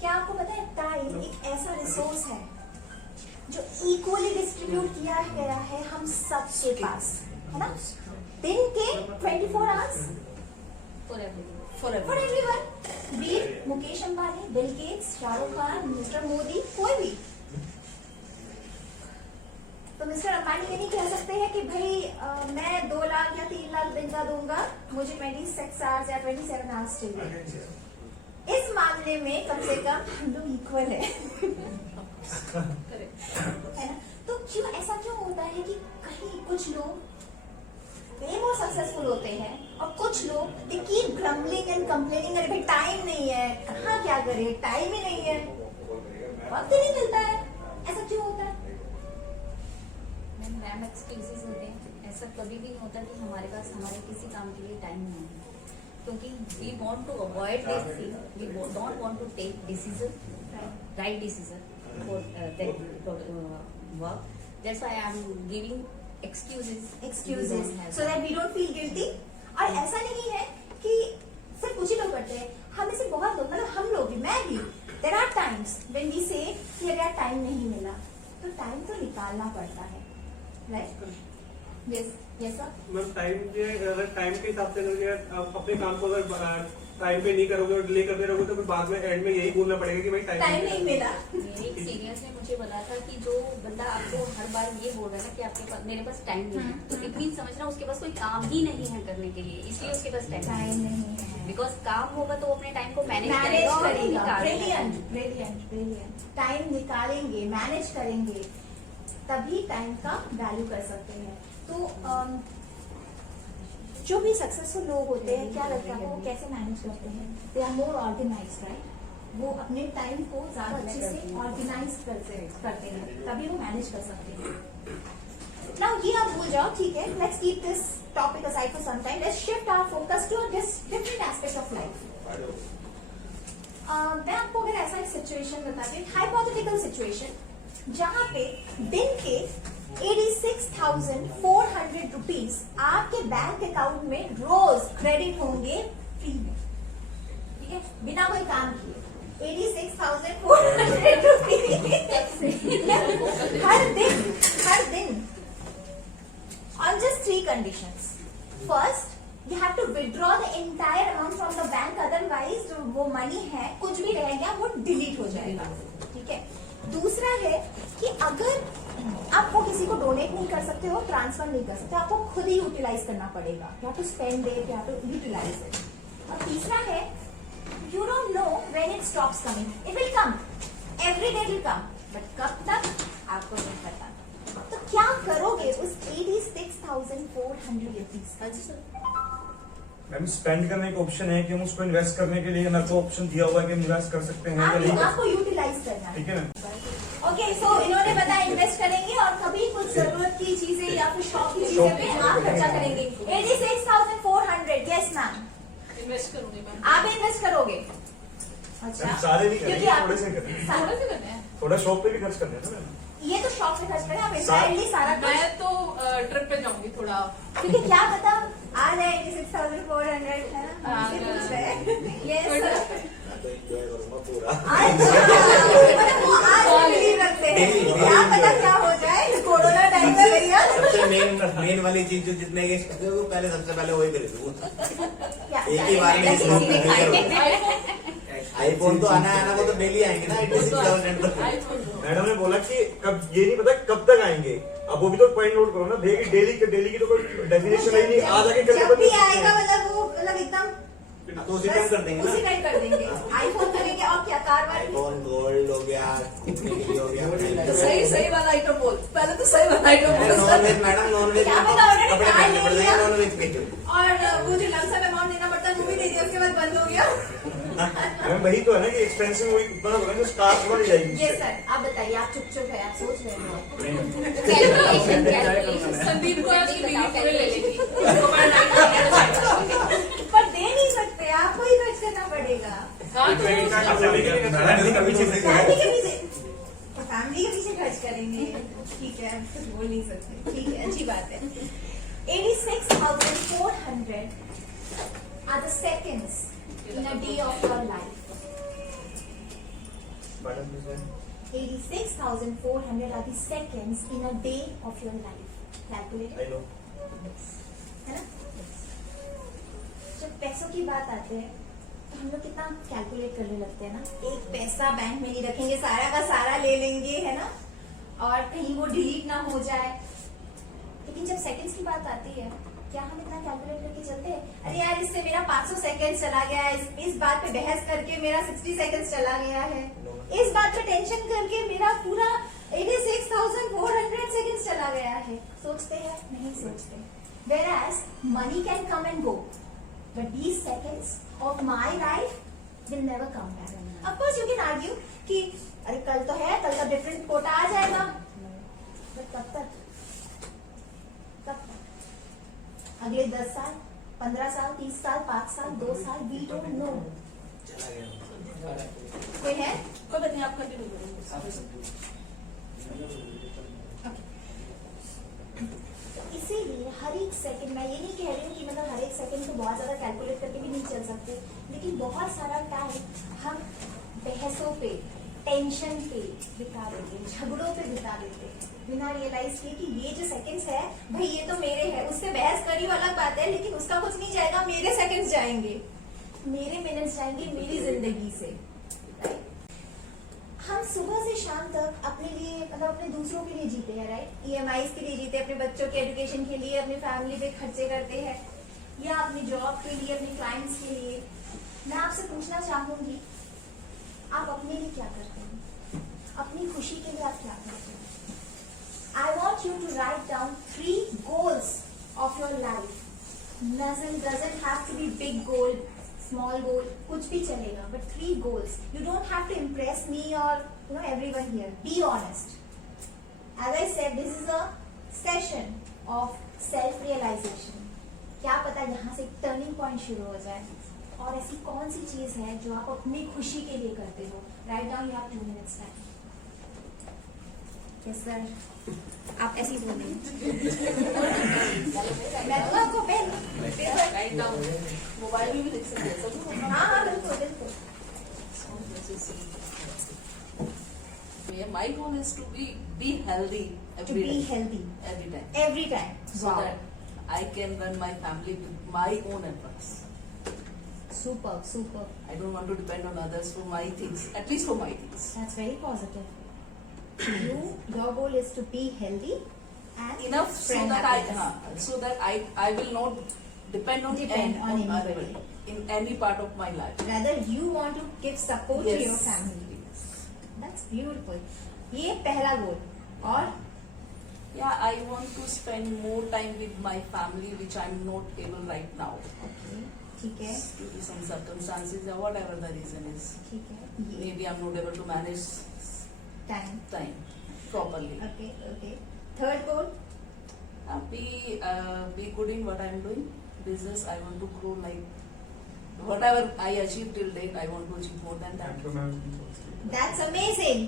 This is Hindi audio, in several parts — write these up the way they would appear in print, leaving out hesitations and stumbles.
क्या आपको पता है टाइम एक ऐसा रिसोर्स है जो इक्वली डिस्ट्रीब्यूट किया गया है हम सबके पास, है ना? दिन के 24 hours for everyone, be Mukesh Ambani, Bill Gates, Shahrukh Khan, mister Modi, कोई भी। तो मिस्टर अंबानी ये नहीं कह सकते हैं कि भाई मैं 2 लाख या 3 लाख दिन का दूंगा, मुझे 26 आवर्स या 27 आवर्स चाहिए। इस मामले में कम से कम हम लोग इक्वल है, है ना? तो क्यों ऐसा क्यों होता है कि कहीं कुछ लोग वे मोर सक्सेसफुल होते हैं और कुछ लोग they keep grumbling and complaining, अरे भाई टाइम नहीं है, कहाँ क्या करें, टाइम ही नहीं है, वक्त ही नहीं मिलता है। ऐसा क्यों होता है? मैम एक्सक्यूजेस होते हैं। ऐसा कभी भी नहीं होता कि हमारे पास हमारे किसी काम के लिए टाइम नहीं है, क्योंकि we want to avoid this thing, we don't want to take decision, right decision for that work. That's why I am giving excuses so that we don't feel guilty। और ऐसा नहीं है कि सिर्फ कुछ ही लोग करते हैं, हम में से बहुत लोग, मतलब हम लोग भी, मैं भी, there are times when we say कि अगर टाइम नहीं मिला तो टाइम तो निकालना पड़ता है, right? Yes sir. Ma'am time के हिसाब से अगर आप अपने काम को अगर टाइम पे नहीं करोगे और डिले करते रहोगे तो फिर बाद में एंड में यही बोलना पड़ेगा कि भाई टाइम नहीं मिला। मेरे एक सीनियर्स ने मुझे बोला था कि जो बंदा आपको हर बार ये बोल रहा है ना कि आपके पास, मेरे पास टाइम नहीं है, तो इट मीन समझना उसके पास कोई काम ही नहीं है करने के लिए, इसलिए उसके पास टाइम नहीं है। बिकॉज काम होगा तो वो अपने टाइम को मैनेज करेगा। टाइम निकालेंगे, मैनेज करेंगे, तभी टाइम का वैल्यू कर सकते हैं। तो जो भी सक्सेसफुल लोग होते हैं, क्या लगता है वो कैसे मैनेज करते हैं? They are more organised, right? वो अपने टाइम को ज्यादा अच्छे से ऑर्गेनाइज करते हैं, तभी वो मैनेज कर सकते हैं। नाउ ये आप भूल जाओ, ठीक है, let's keep this topic aside for some time, let's shift our focus to different aspect of life. मैं आपको अगर ऐसा एक सिचुएशन बताती हूँ, हाइपोथेटिकल सिचुएशन, जहां पे दिन के 86,400 रुपीज आपके बैंक अकाउंट में रोज क्रेडिट होंगे फ्री में, ठीक है, बिना कोई काम किए। 86,400 रुपीज हर दिन on just 3 conditions. First, you have to withdraw the entire amount from the bank, otherwise वो मनी है कुछ भी रह गया वो डिलीट हो जाएगा, ठीक है? दूसरा है कि अगर आप वो किसी को डोनेट नहीं कर सकते हो, ट्रांसफर नहीं कर सकते, आपको खुद ही यूटिलाइज करना पड़ेगा, you have to spend it, you have to utilise it. और तीसरा है you don't know when it stops coming, it will come, every day will come, but कब तक आपको नहीं पता। तो क्या करोगे उस 86,400 रुपीज? मैम स्पेंड करने का ऑप्शन है कि हम उसको इन्वेस्ट करने के लिए मेरे को ऑप्शन दिया हुआ है कि हम इन्वेस्ट कर सकते हैं या नहीं? आपको यूटिलाइज करना है, ठीक है मैम। ओके, सो इन्होंने बताया इन्वेस्ट करेंगे और कभी कुछ जरूरत की चीजें या फिर शौक की चीजें पे आप खर्चा करेंगे। 86,400, यस मैम, इन्वेस्ट करूंगी मैं। आप इन्वेस्ट करोगे? अच्छा, सारे नहीं करेंगे, क्योंकि आप थोड़े से करेंगे, सारे से करने हैं। थोड़ा शॉप पे भी खर्च करते हैं ना मैम। ये तो शौक से खर्च करें, आप इंटायरली सारा कुछ, मैं तो ट्रिप पे जाऊंगी थोड़ा, क्योंकि क्या पता आ जाए 86,400, है ना? इसे पूछ रहे हैं। यस सर, आज बिलीव रखते हैं, क्या पता क्या हो जाए कोरोना टाइम में भैया। सबसे मेन वाली चीज जो जितने के वो पहले सबसे पहले वही खरीदूं, एक ही बार में आईफोन तो आना है ना, वो तो डेली आएंगे ना 86,000। मैडम ने बोला कि कब, ये नहीं पता कब तक आएंगे, अब वो भी तो पॉइंट नोट करो ना, डेली की तो कोई डेफिनेशन ही नहीं, आज आके जब भी आएगा मतलब वो मतलब एकदम तो उसी टाइम कर देंगे ना, उसी टाइम कर देंगे। आईफोन करेंगे और क्या कार वाली, आईफोन गोल्ड हो गया, हो गया। सही वाला आइटम बोल, पहले तो सही वाला आइटम बोल। Non veg madam, non veg क्या पता ऑलरेडी कपड़े कार पहनने ले पड़ते लिया हैं, नॉन वेज के और वो जो लमसम अमाउंट देना पड़ता है वो भी दे दिया, उसके बाद बंद हो गया। मैम वही तो है ना कि एक्सपेंसिव वही उतना होगा जो स्टार बढ़ जाएगी। ये सर आप बताइए, आप चुप है, आप सोच रहे हो। संदीप को आज की बीवी पूरे ले लेगी। पर दे नहीं सकते, आपको ही खर्च करना पड़ेगा। फैमिली के पीछे खर्च करेंगे, ठीक है, कुछ बोल नहीं सकते, ठीक है, अच्छी बात है। 86,400 are the seconds in a day of your life. Pardon, please, ma'am. 86,400 are the seconds in a day of your life. Calculate. I know. है ना? जब पैसों की बात आती है तो हम लोग कितना कैलकुलेट करने लगते हैं ना। एक पैसा बैंक में नहीं रखेंगे, सारा का सारा ले लेंगे, है ना, और कहीं वो डिलीट ना हो जाए। लेकिन जब सेकंड्स की बात आती है, क्या हम इतना कैलकुलेट करके चलते हैं? अरे यार, इससे मेरा 500 सेकंड चला गया, इस बात पे बहस करके मेरा 60 सेकंड चला गया है, इस बात पे टेंशन करके मेरा पूरा 86,400 सेकंड चला गया है। सोचते हैं? नहीं सोचते। Whereas money can come and go, but these seconds of my life will never come back. Of course you can argue कि अरे कल तो है, कल का डिफरेंट कोटा आ जाएगा, but कब तक? अगले 10 साल, 15 साल, 30 साल, 5 साल, 2 साल, we don't know. कोई है? कोई बात नहीं, आप कंटिन्यू करेंगे। इसीलिए हर एक सेकंड, मैं ये नहीं कह रही हूँ कि मतलब हर एक सेकंड को बहुत ज्यादा कैलकुलेट करके भी नहीं चल सकते, लेकिन बहुत सारा टाइम हम बहसों पे, टेंशन पे बिता देते हैं, झगड़ों पे बिता देते हैं, बिना रियलाइज किए कि ये जो सेकंड्स है भाई ये तो मेरे है। उससे बहस करी अलग बात है, लेकिन उसका कुछ नहीं जाएगा, मेरे सेकंड्स जाएंगे, मेरे मिनट्स जाएंगे मेरी जिंदगी से। राइट? हम सुबह से शाम तक अपने लिए, मतलब अपने दूसरों के लिए जीते हैं, राइट? EMIs के लिए जीते हैं, अपने बच्चों के एजुकेशन के लिए, अपनी फैमिली पे खर्चे करते हैं, या अपनी जॉब के लिए, अपने क्लाइंट्स के लिए। मैं आपसे पूछना चाहूंगी, आप अपने लिए क्या करते हैं? अपनी खुशी के लिए आप क्या करते हैं? I want you to write down 3 goals of your life. Doesn't have to be big goal, small goal, कुछ भी चलेगा, but 3 goals. You don't have to impress me or everyone here. Be honest. As I said, this is a session of self-realization. क्या पता यहाँ से एक turning point शुरू हो जाए, और ऐसी कौन सी चीज है जो आप अपनी खुशी के लिए करते हो? Write down, you have 2 minutes time. Yes sir. आप ऐसे ही बोलेंगे। मैं तो आपको पेन राइट डाउन, मोबाइल में भी लिख सकते हैं सब। हाँ बिल्कुल बिल्कुल। My goal is to be healthy To be healthy every time, every time. so that I can run my family with my own efforts. Super, super. I don't want to depend on others for my things, at least for my things. That's very positive. Your goal is to be healthy and Enough so spread that happiness. I will not depend on anybody. in any part of my life. Rather, you want to give support to Yes. your family. That's beautiful. ये पहला गोल। और Yeah, I want to spend more time with my family, which I'm not able right now. okay, ठीक है, Due to some circumstances or whatever the reason is. ठीक है, ये Maybe I'm not able to manage time. time properly. Okay, okay. Third goal. Be good in what I'm doing. Business, I want to grow like whatever I achieved till date, I want to achieve more than that. That's amazing.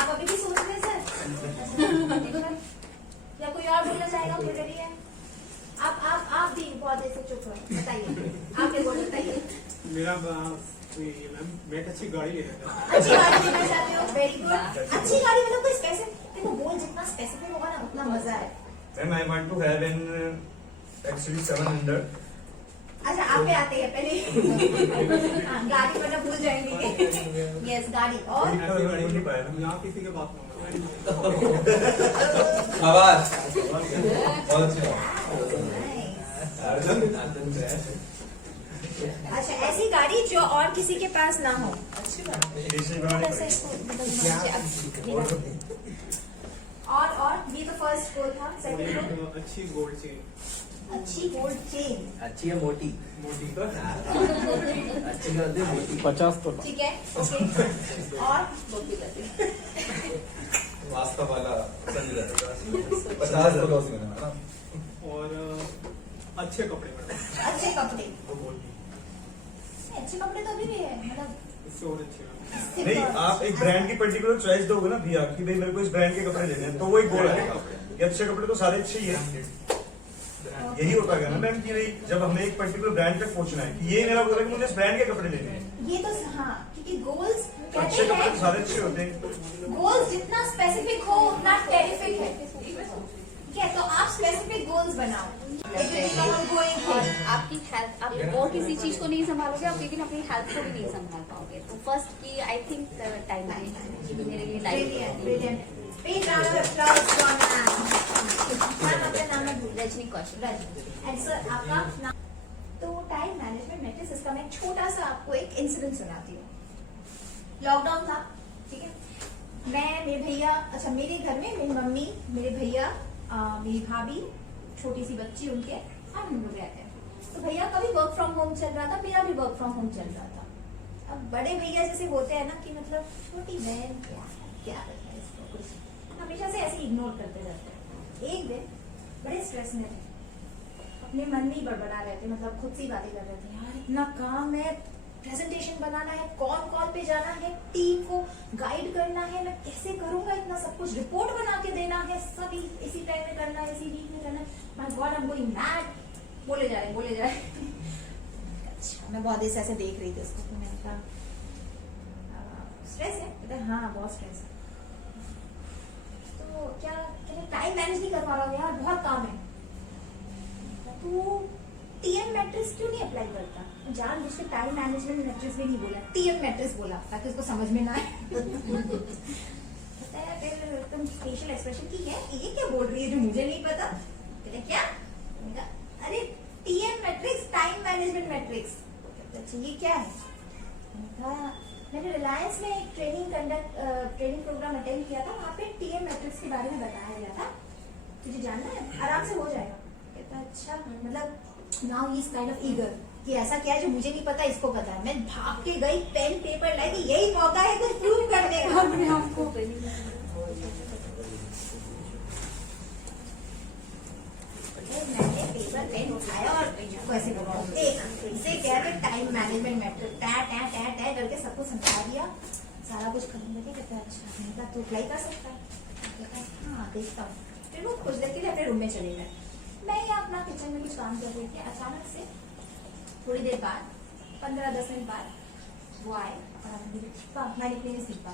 आप अभी भी सोच रहे हैं सर? या कोई और बोलना चाहेगा? कोई रेडी है? आप भी बहुत ऐसे चुप हो, बताइए, आप क्या बोल बताइए। मेरा मैम, मैं एक अच्छी गाड़ी लेना चाहता हूँ। अच्छी गाड़ी लेना चाहते हो? Very good. अच्छी गाड़ी मतलब कोई स्पेसिफिक, देखो गोल जितना स्पेसिफिक होगा ना उतना मजा है। Ma'am, I want to have an XUV 700. अच्छा आप पे आते हैं पहले। हाँ, गाड़ी मतलब भूल जाएंगे। यस गाड़ी। और ऐसी गाड़ी नहीं पाया ना। यहाँ किसी के पास नहीं शाबाश। अच्छा ऐसी गाड़ी जो और किसी के पास ना हो। अच्छी बात है। देसी थोड़ा गाड़ी सा इसको और ये तो फर्स्ट गोल था। सेकंड गोल है। अच्छी गोल्ड चेन, अच्छी गोल्ड चेन। अच्छी है मोटी, मोटी तो अच्छी कर दे मोटी। 50 तो ठीक है ओके। और वास्ता वाला 50 तो लॉस में ना। और अच्छे कपड़े पहनना, अच्छे कपड़े। अच्छे कपड़े तो अभी भी है मतलब इससे और अच्छे लगते नहीं, आप एक ब्रांड की पर्टिकुलर चॉइस दोगे ना भैया कि भाई मेरे को इस ब्रांड के कपड़े लेने हैं, तो वो एक गोल है कि अच्छे कपड़े तो सारे अच्छे ही हैं। यही होता है ना मैम कि नहीं, जब हमें एक पर्टिकुलर ब्रांड तक पहुंचना है कि ये मेरा बोला कि मुझे इस ब्रांड के कपड़े लेने हैं। ये तो हाँ, क्योंकि गोल्स अच्छे कहते कपड़े तो हैं सारे अच्छे होते हैं। गोल्स जितना स्पेसिफिक हो उतना टेरिफिक है। ठीक है, तो आप स्पेसिफिक गोल्स बनाओ। और आपकी हेल्थ, आप और किसी चीज को नहीं संभालोगे आप, लेकिन अपनी हेल्थ को भी नहीं संभाल पाओगे। तो फर्स्ट की आई थिंक टाइम मेरे लिए time. Rajni Kaushal. And sir आपका नाम? तो टाइम मैनेजमेंट मैट्रिक्स, इसका मैं छोटा सा आपको एक इंसिडेंट सुनाती हूँ। लॉकडाउन था, ठीक है, मैं, मेरे भैया, अच्छा मेरे घर में मेरी मम्मी, मेरे भैया, मेरी भाभी, छोटी सी बच्ची उनके, हम लोग रहते हैं। तो भैया का भी वर्क फ्रॉम होम चल रहा था, मेरा भी वर्क फ्रॉम होम चल रहा था। अब बड़े भैया जैसे होते हैं ना कि मतलब छोटी बहन क्या करता है इसको, कुछ हमेशा से ऐसे इग्नोर करते रहते हैं। एक दिन बड़े स्ट्रेस में थे, अपने मन में ही बड़बड़ा रहे थे, मतलब खुद से ही बातें कर रहे थे, यार इतना काम है, प्रेजेंटेशन बनाना है, कॉल पे जाना है, टीम को गाइड करना है, मैं कैसे करूंगा इतना सब कुछ, रिपोर्ट बना के देना है, सब इसी टाइम में करना है, इसी वीक में करना है, my God I am going mad. बोले जा रहे अच्छा, मैं बहुत देर से ऐसे देख रही थी उसको, तो मैंने कहा स्ट्रेस है? कहते हाँ बहुत स्ट्रेस है। तो क्या टाइम मैनेज नहीं कर पा रहा हूँ यार, बहुत काम है। तो टीएम मैट्रिक्स क्यों नहीं अप्लाई करता? जान बुझ के टाइम मैनेजमेंट मैट्रिक्स भी नहीं बोला, टीएम मैट्रिक्स बोला, ताकि उसको समझ में ना आए। पता है फिर तुम फेशियल एक्सप्रेशन की है, ये क्या बोल रही है जो मुझे नहीं पता? कहते क्या? मैंने कहा अरे TM matrix, time management matrix. अच्छा ये क्या है? मैंने कहा मैंने रिलायंस में एक ट्रेनिंग प्रोग्राम अटेंड किया था, वहाँ पे टीएम मैट्रिक्स के बारे में बताया गया था, तुझे जानना है? आराम से हो जाएगा। कहता अच्छा, मतलब now he is kind of eager कि ऐसा क्या है जो मुझे नहीं पता, इसको पता है। मैं भाग के गई, पेन पेपर लाई कि यही मौका है कुछ प्रूव करने का अपने आप को। मैंने पेपर पेन उठाया और कैसे इसे कह रहे टाइम मैनेजमेंट मैट्रिक्स, टै करके सबको समझा दिया, सारा कुछ करने लगे। कहता है अच्छा, मैंने कहा तू अप्लाई कर सकता है? कहता है हाँ देखता हूँ। फिर वो कुछ देर के लिए अपने रूम में चले गए, मैं यहाँ अपना किचन में कुछ काम कर रही थी। अचानक से थोड़ी देर बाद, 15-10 मिनट बाद वो आए और मैंने दीपा,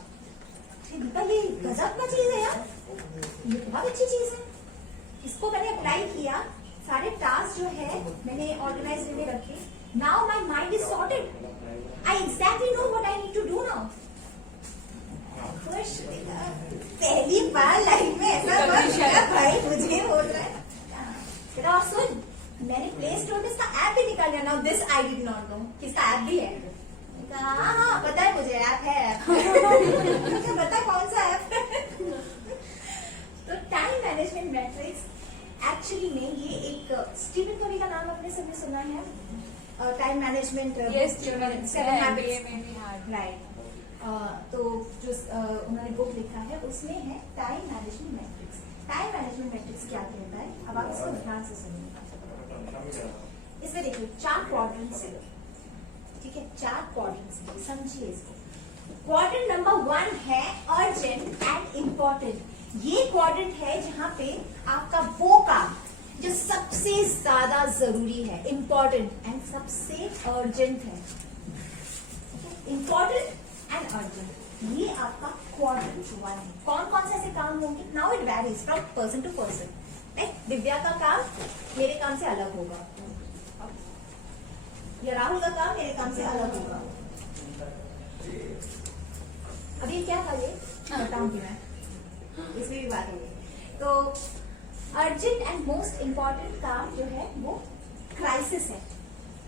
दीपा ये गजब का चीज है यार, ये बहुत अच्छी चीज है, इसको मैंने अप्लाई किया, सारे टास्क जो है मैंने ऑर्गेनाइज में रखे, now my mind is sorted, I exactly know what I need to do now. खुश, पहली बार लाइफ में ऐसा भाई मुझे बोल रहा है। और सुन, मैंने प्ले स्टोर में इसका ऐप भी निकाल लिया, now this I did not know कि इसका ऐप भी है। हाँ पता है मुझे, ऐप है। मुझे पता कौन सा ऐप है। तो टाइम मैनेजमेंट मैट्रिक्स एक्चुअली में ये एक स्टीवन कवी का नाम आपने सबने सुना है, टाइम मैनेजमेंट, राइट। तो जो उन्होंने बुक लिखा है उसमें है time management matrix. Time management matrix क्या कहता है, अब आप इसको ध्यान से सुनिए। इसमें देखिए 4 क्वाड्रेंट्स है, ठीक है, 4 क्वाड्रेंट्स है, समझिए इसको। क्वाड्रेंट नंबर 1 है अर्जेंट एंड इम्पोर्टेंट। ये क्वाड्रेंट है जहां पे आपका वो काम जो सबसे ज्यादा जरूरी है, इम्पोर्टेंट एंड सबसे अर्जेंट है। इम्पोर्टेंट एंड अर्जेंट, ये आपका क्वाड्रेंट 1 है। कौन कौन से ऐसे काम होंगे? Now it varies from person to person. Divya का काम मेरे काम से अलग होगा, या राहुल का काम मेरे काम से अलग होगा। अभी क्या था ये बताऊंगी मैं, इसमें भी बात होगी। तो अर्जेंट एंड मोस्ट इम्पोर्टेंट काम जो है वो क्राइसिस है,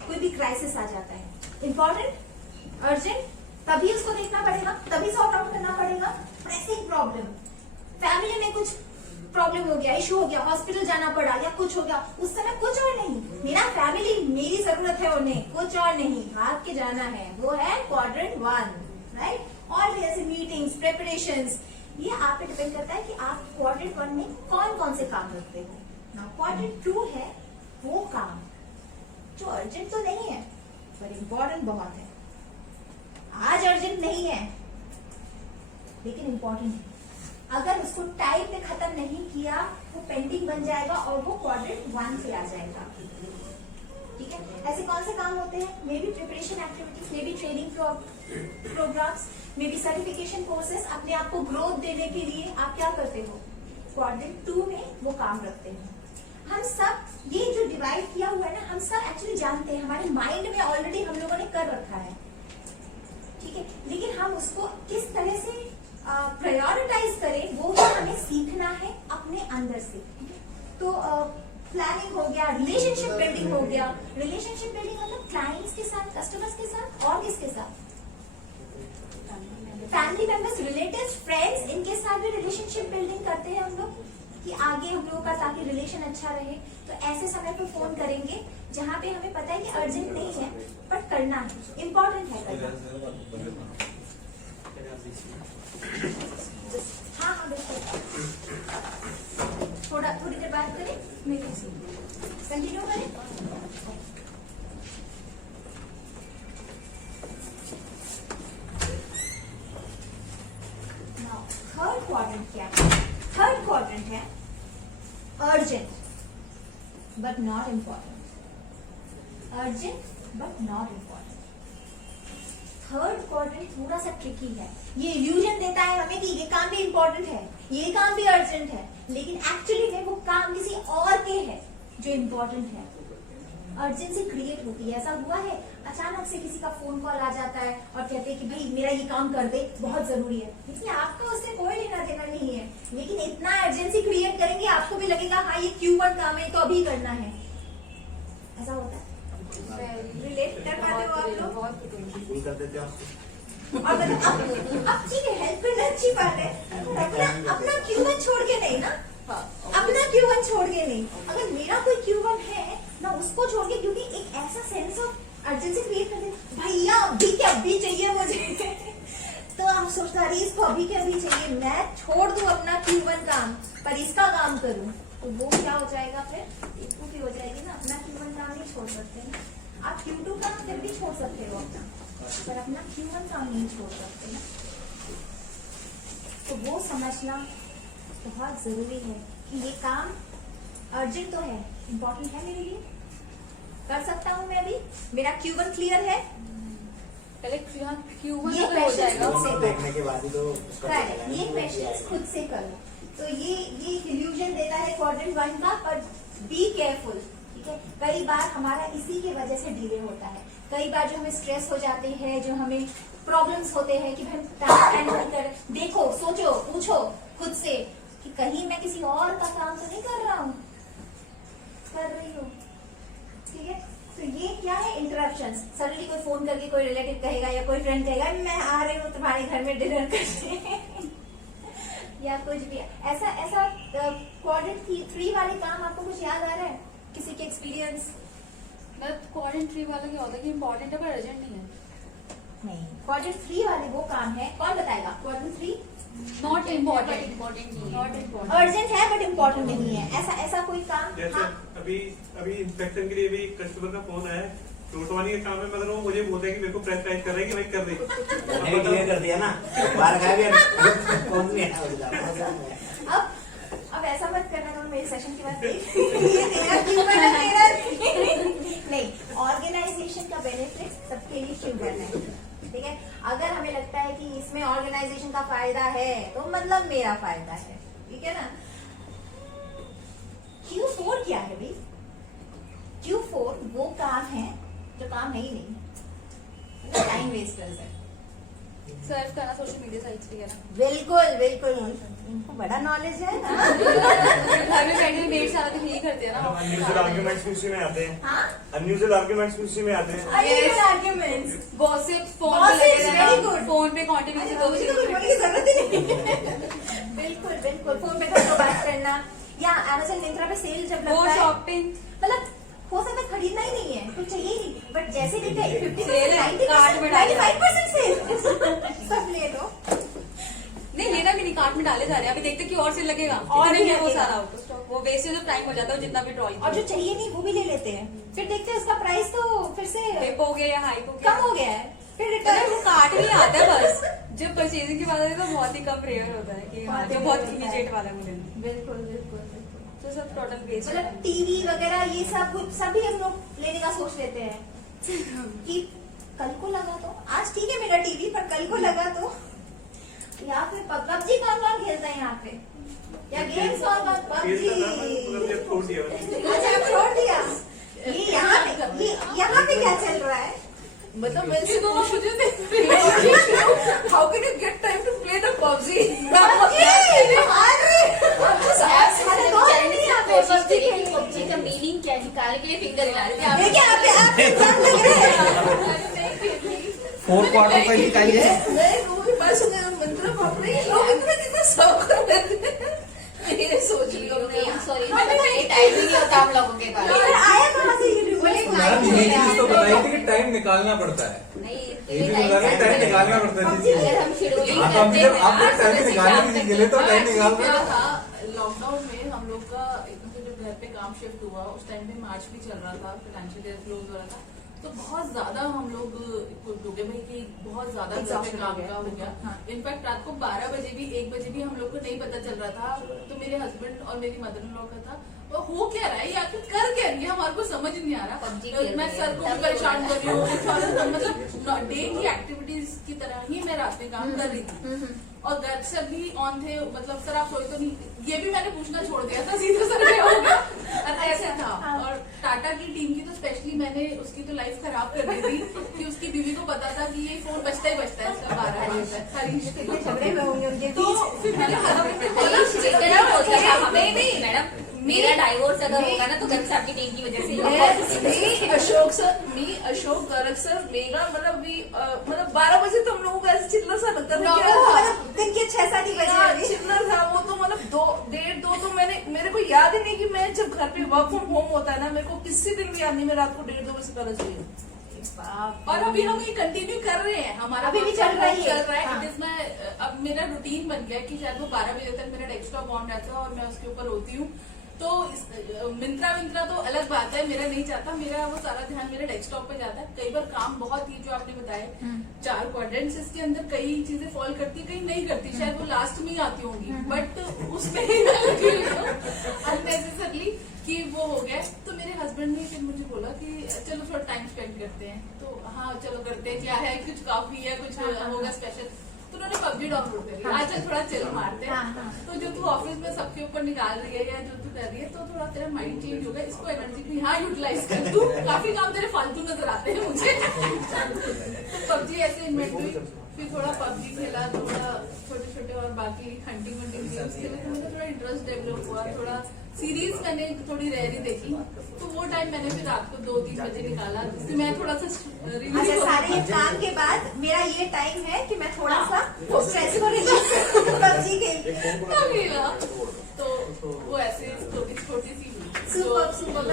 कोई भी क्राइसिस आ जाता है, इम्पोर्टेंट अर्जेंट, तभी उसको देखना पड़ेगा, तभी सॉर्ट आउट करना पड़ेगा। प्रेसिंग प्रॉब्लम, फैमिली में कुछ प्रॉब्लम हो गया, इशू हो गया, हॉस्पिटल जाना पड़ा या कुछ हो गया, उस समय कुछ और नहीं, मेरा फैमिली, मेरी जरूरत है उन्हें, कुछ और नहीं, भाग के जाना है, वो है क्वाड्रेंट 1, राइट। और भी ऐसे मीटिंग्स, प्रिपरेशंस, ये आप पे डिपेंड करता है कि आप क्वाड्रेंट 1 में कौन कौन से काम करते हो। नाउ क्वाड्रेंट 2 है वो काम जो अर्जेंट तो नहीं है पर इम्पोर्टेंट बहुत है। आज अर्जेंट नहीं है लेकिन इम्पोर्टेंट है, अगर उसको टाइम पे खत्म नहीं किया वो पेंडिंग बन जाएगा और वो क्वाड्रेंट 1 पे आ जाएगा। ठीक है, ऐसे कौन से काम होते हैं? Maybe preparation activities, maybe training programmes, maybe certification courses. अपने आप को ग्रोथ देने के लिए आप क्या करते हो? क्वाड्रेंट 2 में वो काम रखते हैं। हम सब ये जो डिवाइड किया हुआ है ना, हम सब एक्चुअली जानते हैं, हमारे माइंड में ऑलरेडी हम लोगों ने कर रखा है। ठीक है, लेकिन हम उसको किस तरह से प्रायोरिटाइज करें वो भी हमें सीखना है अपने अंदर से। तो प्लानिंग हो गया, रिलेशनशिप बिल्डिंग हो गया। रिलेशनशिप बिल्डिंग मतलब क्लाइंट्स के साथ, कस्टमर्स के साथ और किसके साथ? फैमिली मेंबर्स, रिलेटिव्स, फ्रेंड्स, इनके साथ भी रिलेशनशिप बिल्डिंग करते हैं हम लोग कि आगे हम लोगों का ताकि रिलेशन अच्छा रहे। तो ऐसे समय पर फोन करेंगे जहाँ पे हमें पता है कि अर्जेंट नहीं है बट करना है, इम्पोर्टेंट है करना। हाँ हाँ बिल्कुल, थोड़ी देर बात करें, कंटिन्यू करें। थर्ड क्वाड्रेंट क्या है? थर्ड क्वाड्रेंट है urgent but not important. Urgent but not important. Third quadrant थोड़ा सा ट्रिकी है। ये इल्यूजन देता है हमें कि ये काम भी इम्पोर्टेंट है, ये काम भी अर्जेंट है, लेकिन एक्चुअली में वो काम किसी और के है जो इम्पोर्टेंट है। अर्जेंसी क्रिएट होती है। ऐसा हुआ है अचानक से किसी का फोन कॉल आ जाता है और कहते हैं कि भाई मेरा ये काम कर दे, बहुत जरूरी है, लेकिन आपका उससे कोई लेना देना नहीं है, लेकिन इतना अर्जेंसी क्रिएट करेंगे आपको भी लगेगा हाँ ये Q1 काम है तो अभी करना है। ऐसा होता है, रिलेट कर पाते हो आप लोग? बिल्कुल कर देते हो आप। और अब ठीक है, हेल्प करना अच्छी बात है, अपना Q1 छोड़ के नहीं ना, अपना Q1 छोड़ के नहीं। अगर मेरा कोई Q1 है ना, उसको छोड़ के, क्योंकि एक ऐसा सेंस ऑफ अर्जेंसी क्रिएट कर दे, भैया अभी के अभी चाहिए मुझे तो आप सोचते अरे इसको अभी के अभी चाहिए, मैं छोड़ दूं अपना Q1 काम पर इसका काम करूं, तो वो क्या हो जाएगा? फिर इक्वली हो जाएगी ना। अपना Q1 काम नहीं छोड़ सकते हैं आप, Q2 काम फिर भी छोड़ सकते हो अपना, पर अपना Q1 काम नहीं छोड़ सकते ना। तो वो समझना बहुत जरूरी है कि ये काम अर्जेंट तो है, इम्पोर्टेंट है मेरे लिए, कर सकता हूँ मैं अभी, मेरा Q1 क्लियर है। पहले Q1 ये हो जाएगा, क्वेश्चन देखने के बाद ही तो उसका पता करेक्ट, ये लगेगा। क्वेश्चन खुद से करो। तो ये इल्यूजन देता है क्वाड्रेंट 1 का, पर बी केयरफुल। ठीक है, कई बार हमारा इसी की वजह से डिले होता है। कई बार जो हमें स्ट्रेस हो जाते हैं, जो हमें प्रॉब्लम्स होते हैं कि भाई टाइम नहीं कर, देखो, सोचो, पूछो खुद से कि कहीं मैं किसी और का काम तो नहीं कर रहा हूँ, कर रही हूँ। ठीक है, तो ये क्या है? इंटरप्शंस। सडनली कोई फोन करके कोई रिलेटिव कहेगा या कोई फ्रेंड कहेगा मैं आ रही हूँ तुम्हारे घर में डिनर करने या कुछ भी ऐसा। क्वाड्रेंट 3 वाले काम आपको कुछ याद आ रहा है? किसी के एक्सपीरियंस? क्वाड्रेंट 3 वाला क्या होता है कि इम्पोर्टेंट है पर अर्जेंट नहीं है। नहीं, क्वाड्रेंट 3 वाले वो काम है, कौन बताएगा? Quadrant 3 not important, not important, urgent है बट इम्पोर्टेंट नहीं है। ऐसा कोई काम? जैसे हाँ, अभी इंस्पेक्शन के लिए भी कस्टमर का फोन आया, टोटवानी का काम है, मगर वो मुझे बोलते हैं कि मेरे को प्रेसक्राइब कर रहे हैं कि भाई कर दे। मैंने भी क्लियर कर दिया ना, बाहर खा भी फोन नहीं आया। अब ऐसा मत करना तुम मेरे सेशन के बाद ये तेरा Q1 है, तेरा नहीं। ऑर्गेनाइजेशन का बेनिफिट सबके लिए Q1 है। ठीक है, अगर हमें लगता है कि इसमें ऑर्गेनाइजेशन का फायदा है तो मतलब मेरा फायदा है। ठीक है ना। Q4 क्या है भाई? Q4 वो काम है जो काम है ही नहीं, टाइम वेस्टर्स है। सर्च करना सोशल मीडिया साइट्स वगैरह। बिल्कुल बिल्कुल, इनको बड़ा नॉलेज है ना। घर में बैठे मेड सारा दिन यही करते हैं ना। अनयूजुअल आर्ग्यूमेंट्स भी उसी में आते हैं। हाँ, अनयूजुअल आर्ग्यूमेंट्स भी उसी में आते हैं। Unusual arguments. Gossip phone Gossips, पे लगे very रहना, good. फोन पे कंटिन्यूअसली दो मुझे तो कुछ बोलने की जरूरत ही नहीं। बिल्कुल बिल्कुल, फोन पे घंटों बात करना, या Amazon मिंत्रा पे सेल जब वो लगता है, शॉपिंग मतलब हो सकता है खरीदना ही नहीं है, कुछ चाहिए ही नहीं, बट जैसे देखते हैं 50% सेल है, 90% कार्ट में डाल 95% सेल सब ले लो। नहीं लेना भी नहीं, कार्ट में डाले जा रहे हैं। अभी देखते कि और सेल लगेगा और और नहीं भी है वो लगेगा। सारा आउट ऑफ स्टॉक, वो वेस्टेज ऑफ टाइम हो जाता है जितना भी ट्रॉली और जो चाहिए नहीं वो भी ले लेते हैं, फिर देखते हैं उसका प्राइस तो फिर से हिप हो गया या हाइक हो गया, कम हो गया है, फिर मतलब रिटर्न वो कार्ट में ही आता है बस। जब परचेजिंग की बात आती है तो बहुत ही कम रेयर होता है कि हाँ, जो बहुत इमीडिएट वाला को लेना। बिल्कुल बिल्कुल बिल्कुल। तो सब टोटल बेच मतलब टीवी वगैरह ये सब भी हम लोग लेने का सोच लेते हैं कि कल को लगा तो, आज ठीक है मेरा टीवी, पर कल को लगा तो। या फिर पबजी कौन खेलता है यहाँ पे, या गेम्स कौन पबजी? छोड़ दिया अच्छा अब छोड़ दिया। ये यहाँ पे क्या चल रहा है? मतलब मैं से पूछ रही थी how can you get time to play the PUBG? PUBG का मीनिंग क्या निकाल के फिंगर हिला रहे थे आप। देखिए आप एग्जाम लग रहे हैं। 4 क्वार्टर का निकालिए। मैं रूही पास मतलब अपने लोग इतना कितना शौक करते हैं, ये सोच रही हूँ मैं। सॉरी टाइम नहीं होता हम लोगों के पास। फिर आया कहाँ से ये बोले मैम ये चीज तो बताई थी कि टाइम निकालना पड़ता है, नहीं ये भी बता रहे टाइम निकालना पड़ता है जी। अगर हम शेड्यूलिंग आप अभी जब आप करते टाइम हैं निकालने के लिए तो टाइम निकालना क्या है। था लॉकडाउन में हम लोग का एकदम से जब घर पे काम शिफ्ट हुआ उस टाइम पे मार्च भी चल रहा था, फाइनेंशियल ईयर क्लोज हो रहा था, तो बहुत ज्यादा हम लोग डूबे भाई की बहुत ज्यादा घर पे काम का हो गया। इनफैक्ट रात को 12 बजे भी 1 बजे भी हम लोग को नहीं पता चल रहा था। तो मेरे हस्बैंड और मेरी मदर इन लॉ का था वो हो क्या रहा है या फिर कर क्या रही है हमारे को समझ नहीं आ रहा। PUBG तो खेल मैं रही है, सर को भी परेशान कर रही हूँ, मतलब डे की एक्टिविटीज की तरह ही मैं रात में काम कर रही थी और घर से भी ऑन थे। मतलब सर आप सोए तो नहीं, ये भी मैंने पूछना छोड़ दिया था, सीधे सर क्या हो गया ऐसा था। और टाटा की टीम की तो स्पेशली मैंने उसकी तो लाइफ खराब कर दी थी कि उसकी बीवी को पता था कि ये फोन बचता ही बचता है इसका 12 बजे तक। हरीश कितने झगड़े में होंगे उनके तो बीच। फिर मेरे हस्बैंड ने बोला हरीश रिटर्न नहीं होता था हमें। नहीं मैडम मेरा डाइवोर्स अगर होगा ना तो गर्ग साहब की टीम की वजह से ही होगा। अशोक गर्ग सर मेरा मतलब 12 बजे तो हम लोगों को ऐसे चिल्लर सा लगता था क्या था? दिन के 6-7 बजे चिल्लर था वो तो, मतलब 2 तो मेरे को याद ही नहीं कि मैं जब घर पे वर्क फ्रॉम होम होता है ना, मेरे को किसी दिन भी याद नहीं मैं रात को 1:30-2 बजे से कॉलेज गई। और अभी हम ये कंटिन्यू कर रहे हैं, हमारा अभी भी चल रहा ही है। चल रहा है। हाँ। It is my- अब मेरा रूटीन बन गया कि शायद वो 12 बजे तक मेरा डेस्कटॉप ऑन रहता है और मैं उसके ऊपर होती हूँ। तो मिंत्रा तो अलग बात है, मेरा नहीं चाहता, मेरा वो सारा ध्यान मेरे डेस्कटॉप पे जाता है। कई बार काम बहुत ही जो आपने बताया 4 क्वाड्रेंट्स, इसके अंदर कई चीजें फॉल करती कहीं नहीं करती, शायद वो लास्ट में ही आती होंगी, बट उसमें ही मैं लगी हुई हूँ अननेसेसरली कि वो हो गया। तो मेरे हस्बैंड ने फिर मुझे बोला कि चलो थोड़ा टाइम स्पेंड करते हैं। तो हाँ चलो करते हैं, क्या है कुछ कॉफी है कुछ होगा स्पेशल। तो उन्होंने पबजी डाउनलोड कर लिया, आज थोड़ा चिल मारते हैं। तो जो तू ऑफिस में सबके ऊपर निकाल रही है या जो तू कर रही है तो थोड़ा तेरा माइंड चेंज होगा, इसको एनर्जी को यहाँ यूटिलाइज कर तू। काफी काम तेरे फालतू नजर आते हैं मुझे। तो पबजी ऐसे इन्वेंट हुई, फिर थोड़ा पबजी खेला, थोड़ा छोटे छोटे और बाकी हंटिंग वंटिंग गेम्स खेले, तो मुझे थोड़ा इंटरेस्ट डेवलप हुआ। थोड़ा सीरीज मैंने थोड़ी रेयरी देखी, तो वो टाइम मैंने फिर रात को 2-3 बजे निकाला, जिससे मैं थोड़ा सा अच्छा सारे ये काम के बाद मेरा ये टाइम है कि मैं थोड़ा सा स्ट्रेस को रिलीज पबजी खेल। तो वो ऐसे छोटी सी सुपर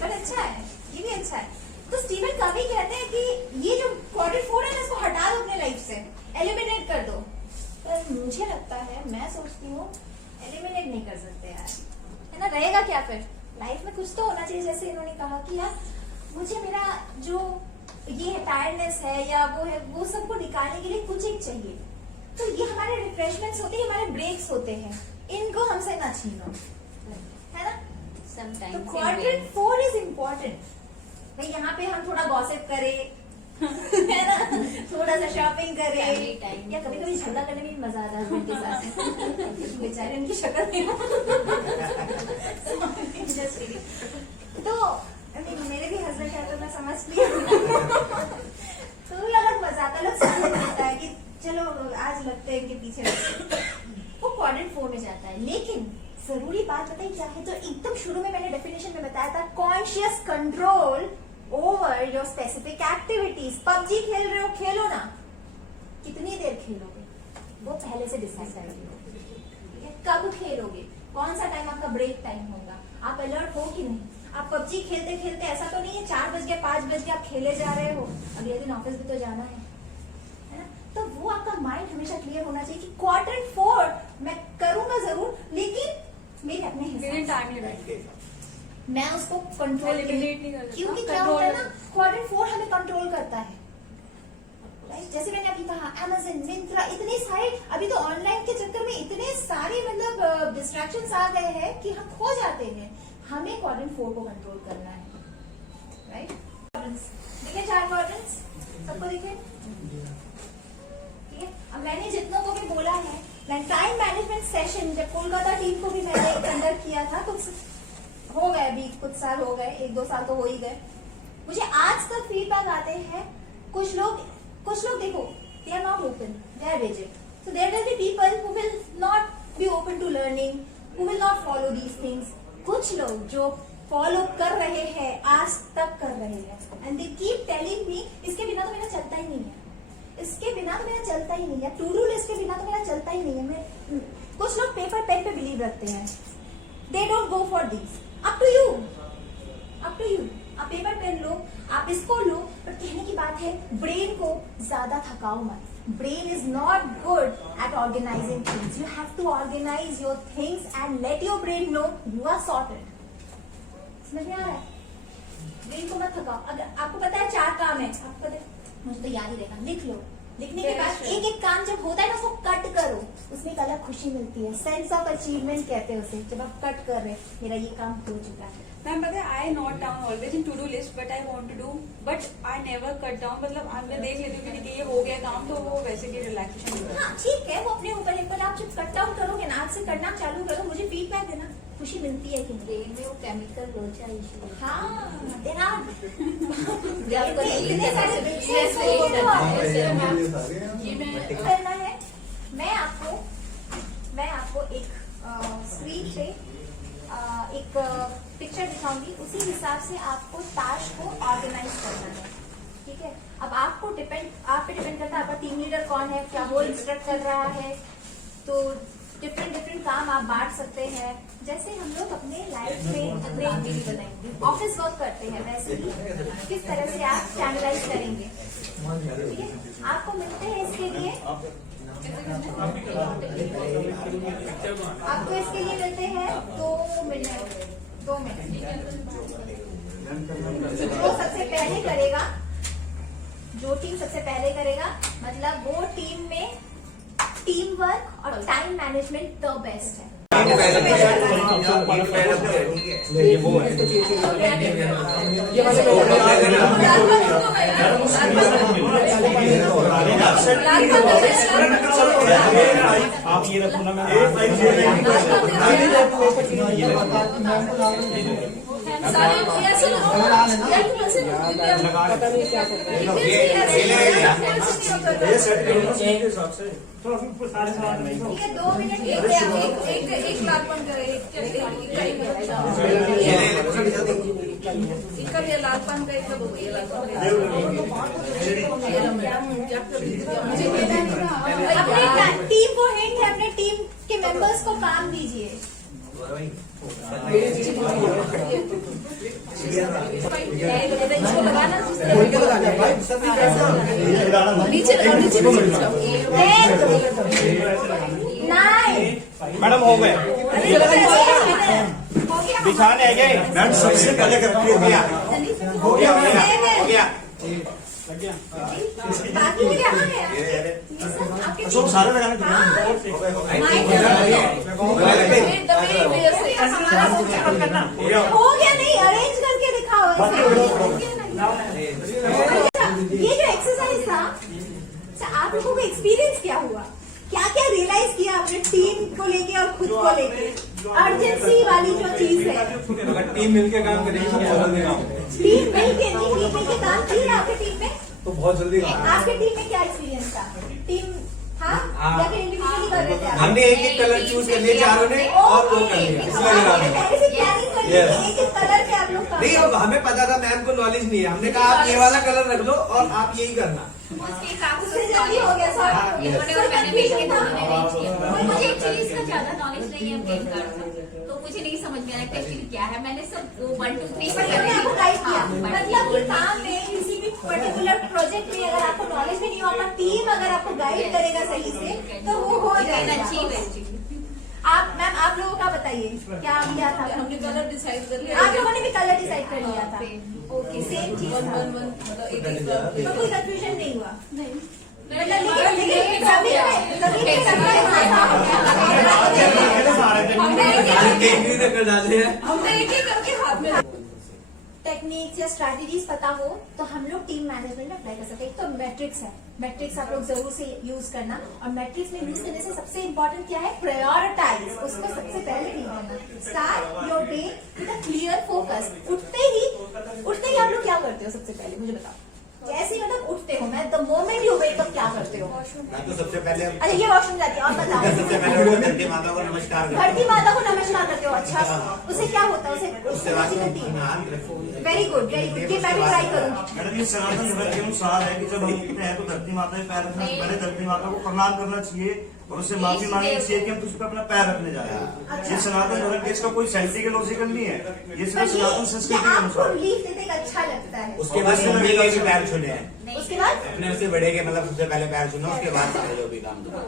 बट अच्छा है, ये भी अच्छा है। तो स्टीवन कवी कहते हैं कि ये जो क्वाड्रेंट 4 है ना, इसको हटा दो अपने लाइफ से, एलिमिनेट कर दो। पर मुझे लगता है, मैं सोचती हूँ एलिमिनेट नहीं कर सकते यार, है ना। रहेगा क्या फिर लाइफ में, कुछ तो होना चाहिए। जैसे इन्होंने कहा कि यार मुझे मेरा जो ये टायर्डनेस है या वो है, वो सबको निकालने के लिए कुछ एक चाहिए। तो ये हमारे रिफ्रेशमेंट्स होते हैं, हमारे ब्रेक्स होते हैं, इनको हमसे ना छीनो, है ना। तो क्वाड्रेंट 4 इज इम्पोर्टेंट भाई। यहाँ पे हम थोड़ा गॉसिप करें, है ना, थोड़ा सा शॉपिंग करें, Family time. या कभी कभी झगड़ा करने में भी मजा आता है हस्बैंड के साथ। बेचारे उनकी शक्ल नहीं तो नहीं, मेरे भी हस्बैंड है तो मैं समझती हूँ। तो अलग मजा आता है, अलग सुकून मिलता है कि चलो आज लगते हैं इनके पीछे लगते हैं। वो क्वाड्रेंट 4 में जाता है। लेकिन जरूरी बात बताइए क्या है, तो एकदम शुरू में मैंने डेफिनेशन में बताया था, conscious control over your specific activities. PUBG खेल रहे हो, खेलो ना, कितनी देर खेलोगे वो पहले से डिसाइड करेंगे, ठीक है। कब खेलोगे, कौन सा टाइम आपका ब्रेक टाइम होगा, आप अलर्ट हो कि नहीं। आप पबजी खेलते खेलते ऐसा तो नहीं है 4 बज गए 5 बज गए आप खेले जा रहे हो, अगले दिन ऑफिस भी तो जाना है ना। तो वो आपका माइंड हमेशा क्लियर होना चाहिए कि क्वाड्रेंट 4 मैं करूंगा जरूर, लेकिन मेरे अपने हिसाब, मैं उसको कंट्रोल, क्योंकि क्या होता है ना, क्वाड्रेंट 4 हमें कंट्रोल करता है, मैनेज, जैसे मैंने अभी कहा Amazon, Myntra, इतने सारे, अभी तो ऑनलाइन के चक्कर में इतने सारे मतलब डिस्ट्रैक्शंस आ गए हैं कि हम खो जाते हैं। हमें क्वाड्रेंट 4 को कंट्रोल करना है, राइट? देखिए 4 क्वाड्रेंट्स सबको दिखे, ठीक है? अब मैंने जितनों को भी बोला है, टाइम मैनेजमेंट सेशन जब कोलकाता टीम को भी मैंने कंडक्ट किया था, कुछ हो गए, अभी कुछ साल हो गए, 1-2 साल तो हो ही गए। मुझे आज तक फीडबैक आते हैं, कुछ लोग देखो, they are not open, they are rigid. So there will be people who will not be open to learning, who will not follow these things. कुछ लोग जो फॉलो कर रहे हैं, आज तक कर रहे हैं, and they keep telling me, इसके बिना तो मेरा चलता ही नहीं है, इसके बिना तो मेरा चलता ही नहीं है, टू डू लिस्ट के बिना तो मेरा चलता ही नहीं है। मैं कुछ लोग पेपर पेन पे बिलीव रखते हैं, they don't go for these. Up to you, up to you. आप पेपर पेन लो, आप इसको लो, पर कहने की बात है ब्रेन को ज्यादा थकाओ मत। Brain is not good at organizing things. You have to organize your things and let your brain know you are sorted. समझ में आ रहा है? ब्रेन को मत थकाओ। अगर आपको पता है 4 काम है, आपको पता है, मुझे तो याद ही रहेगा, लिख लो। लिखने के बाद एक एक काम जब होता है ना, उसको कट करो, उसमें एक अलग खुशी मिलती है, सेंस ऑफ अचीवमेंट कहते हैं उसे। जब आप कट कर रहे, मेरा ये काम हो चुका है। मैम पता है, I note down always in to do list but I want to do, but I never cut down. मतलब मैं देख लेती हूँ कि ठीक है ये हो गया काम, तो वो वैसे भी रिलैक्सेशन होता है। हाँ ठीक है, वो अपने ऊपर है, पर आप जब कट डाउन करोगे ना, आज से करना चालू करो, मुझे फीडबैक देना, खुशी मिलती है कि नहीं। ब्रेन में वो केमिकल लोचा इशू है। हाँ देना इतने इतने सारे ये मैं करना है। मैं आपको एक स्क्रीन पे एक पिक्चर दिखाऊंगी, उसी हिसाब से आपको टास्क को ऑर्गेनाइज करना है, ठीक है? अब आप पे डिपेंड करता है आपका टीम लीडर कौन है, क्या वो इंस्ट्रक्ट कर रहा है। तो डिफरेंट काम आप बांट सकते हैं, जैसे हम लोग अपने लाइफ में ऑफिस वर्क करते हैं, वैसे ही किस तरह से आप चैनलाइज करेंगे, ठीक है? आपको मिलते हैं इसके लिए, आपको इसके लिए मिलते हैं 2 मिनट। जो सबसे पहले करेगा, जो टीम सबसे पहले करेगा, मतलब वो टीम में टीम वर्क और टाइम मैनेजमेंट द बेस्ट है। आप ये रखो ना, ठीक है, 2 मिनट एक लाख बन करे, इनका भी लालपान का, इनका ये लालपान अपने टीम को हिंट है, अपने टीम के मेंबर्स को काम दीजिए। इसको लगाना नीचे मैडम हो गए, दिखाने है गए मैम सबसे पहले करके हो गया। बाकी के यहाँ है आपके सब सारे लगाने हो गया नहीं, अरेंज करके दिखाओ। ये जो एक्सरसाइज था, आप लोगों को एक्सपीरियंस क्या हुआ, क्या क्या रियलाइज किया आपने टीम को लेके और खुद को लेके? अर्जेंसी वाली जो चीज है, अगर टीम मिलके काम करेगी तो बहुत जल्दी काम होगा। टीम मिलके काम की है आपकी टीम में? तो बहुत जल्दी काम होगा। आपके टीम में क्या एक्सपीरियंस था? टीम हाँ, या फिर इंडिविजुअली कर रहे थे आप? हमने एक एक कलर चूज कर लिए चारों ने और वो कर लिया, इसलिए लगा दिया। पहले से प्लानिंग कर ली, एक एक कलर पे आप लोग काम नहीं, अब हमें पता था, मैम को नॉलेज नहीं है, हमने कहा आप ये वाला कलर रख लो और आप यही करना। उससे जल्दी हो गया सर। इन्होंने और मैंने मिलके दोनों ने arrange किया। मुझे एक्चुअली इसका ज्यादा नॉलेज नहीं है, गेम कार्ड का, तो मुझे नहीं समझ में आया कि एक्चुअली क्या है। मैंने सब 1 2 3 पर मैंने आपको गाइड किया, मतलब कि काम में किसी भी पर्टिकुलर प्रोजेक्ट में अगर आपको नॉलेज भी नहीं हो, आपका टीम अगर आपको गाइड करेगा सही से, तो वो हो जाएगा। अचीव है। आप मैम, आप लोगों का बताइए क्या किया था? हमने कलर डिसाइड कर लिया, आप लोगों ने भी कलर डिसाइड कर लिया था? ओके, सेम चीज था, मतलब एक तो कोई कंफ्यूजन नहीं हुआ? नहीं, हमने एक एक करके हाथ में टेक्निक्स या स्ट्रैटेजीज पता हो तो हम लोग टीम मैनेजमेंट में अप्लाई कर सकते हैं। एक तो मैट्रिक्स है, मैट्रिक्स आप लोग जरूर से यूज करना। और मैट्रिक्स में यूज करने से सबसे इंपॉर्टेंट क्या है, प्रायोरिटाइज, उसको सबसे पहले नहीं करना। Start your day with a clear focus. उठते ही आप लोग क्या करते हो सबसे पहले मुझे बताओ। जैसे ही मतलब उठते हो, मैं the moment you wake up क्या करते हो? मैं तो सबसे पहले अच्छा ये वॉशरूम जाती है और बताओ। सबसे पहले धरती माता को नमस्कार करता हूँ। धरती माता को नमस्कार करते हो, अच्छा उससे क्या होता है? उसके बाद उससे ध्यान रखो। वेरी गुड ये मैं भी ट्राई करूंगी। मैडम ये सनातन धर्म के अनुसार है कि जब हम उठते हैं तो धरती माता पे पैर रखना, पहले धरती माता को प्रणाम करना चाहिए और उससे माफी मांगनी चाहिए कि हम तुझ पे अपना पैर रखने जा रहे हैं। ये सनातन धर्म के, इसका कोई साइंटिफिक लॉजिकल नहीं है, ये सिर्फ सनातन संस्कृति के आपको अनुसार। रिलीफ देते कि अच्छा लगता है। उसके बाद मम्मी के भी पैर छूने हैं। उसके बाद अपने से बड़े के मतलब सबसे पहले पैर छूना, उसके बाद सारे जो भी काम करो।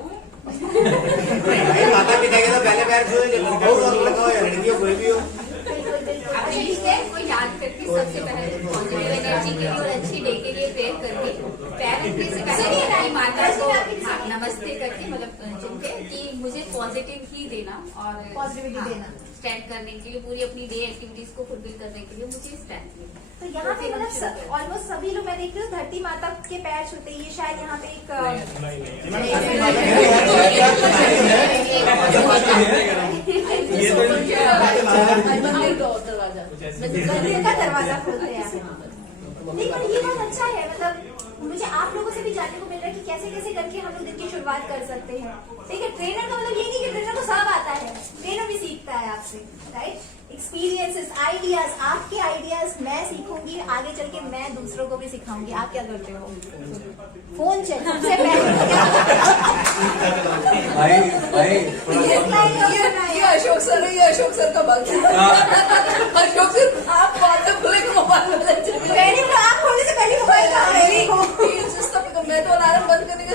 भाई माता पिता के तो पहले पैर छूने, बहुत लगाओ या लड़कियों कोई भी हो। बिल्कुल बिल्कुल। अच्छा अपने ठीक है। को याद करके सबसे पहले पॉजिटिव एनर्जी के लिए और अच्छी डे के लिए प्रेयर करके पैर रखने से पहले अपनी माता को नमस्ते करके मतलब चुनके कि मुझे पॉजिटिव ही देना और Positivity देना। स्टैंड करने के लिए पूरी अपनी डे एक्टिविटीज को फुलफिल करने के लिए मुझे स्टैंड देना। तो यहाँ पे मतलब ऑलमोस्ट सभी लोग मैं देख रही हूँ धरती माता के पैर छूते हैं। ये शायद यहाँ पे एक दरवाजा मंदिर का दरवाजा खोलते हैं। नहीं पर ये बहुत अच्छा है, मतलब मुझे आप लोगों से भी जानने को मिल रहा है कि कैसे कैसे करके हम लोग दिन की शुरुआत कर सकते हैं। ठीक है, ट्रेनर का मतलब ये नहीं कि ट्रेनर को सब आता है, ट्रेनर भी सीखता है आपसे, राइट। एक्सपीरियंसेस, आइडियाज, आपके आइडियाज मैं सीखूंगी, आगे चल के मैं दूसरों को भी सिखाऊंगी। आप क्या करते हो? फोन चेक सबसे पहले ये अशोक सर है, ये अशोक सर का भक्त है। अशोक सर आप बात बोले मोबाइल पहले तो आप खोलने से पहले मोबाइल का मैं तो अलार्म बंद करने के